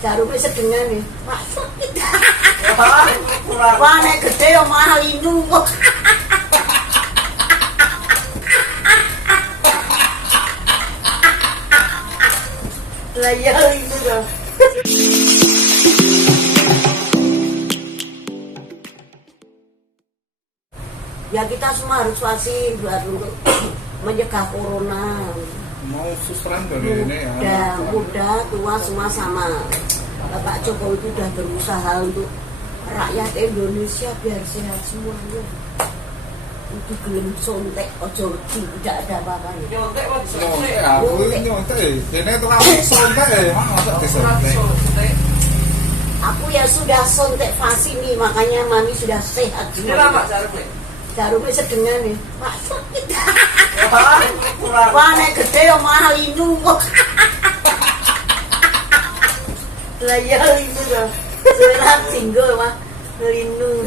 Jarume sedengane. Pak sakit. Wah nek gede yo mahal inu kok. Lah ya itu dah. Ya kita semua harus vaksin buat untuk mencegah corona. Mau susuran dari ini ya. Muda, tua semua sama. Bapak Jokowi itu sudah berusaha untuk rakyat Indonesia biar sehat semuanya. Itu gelem sontek, ojo tidak ada apa-apanya. Nyontek aku nyontek. Dene tukang sontek masa disontek. Aku ya sudah sontek vaksin nih, makanya mami sudah sehat semua. Pak Jarume? Jarume sedengane. Pak sakit. Wah nek gede yo mahal inu kok. Lah ya itu dah. Serat singgol mah lindung.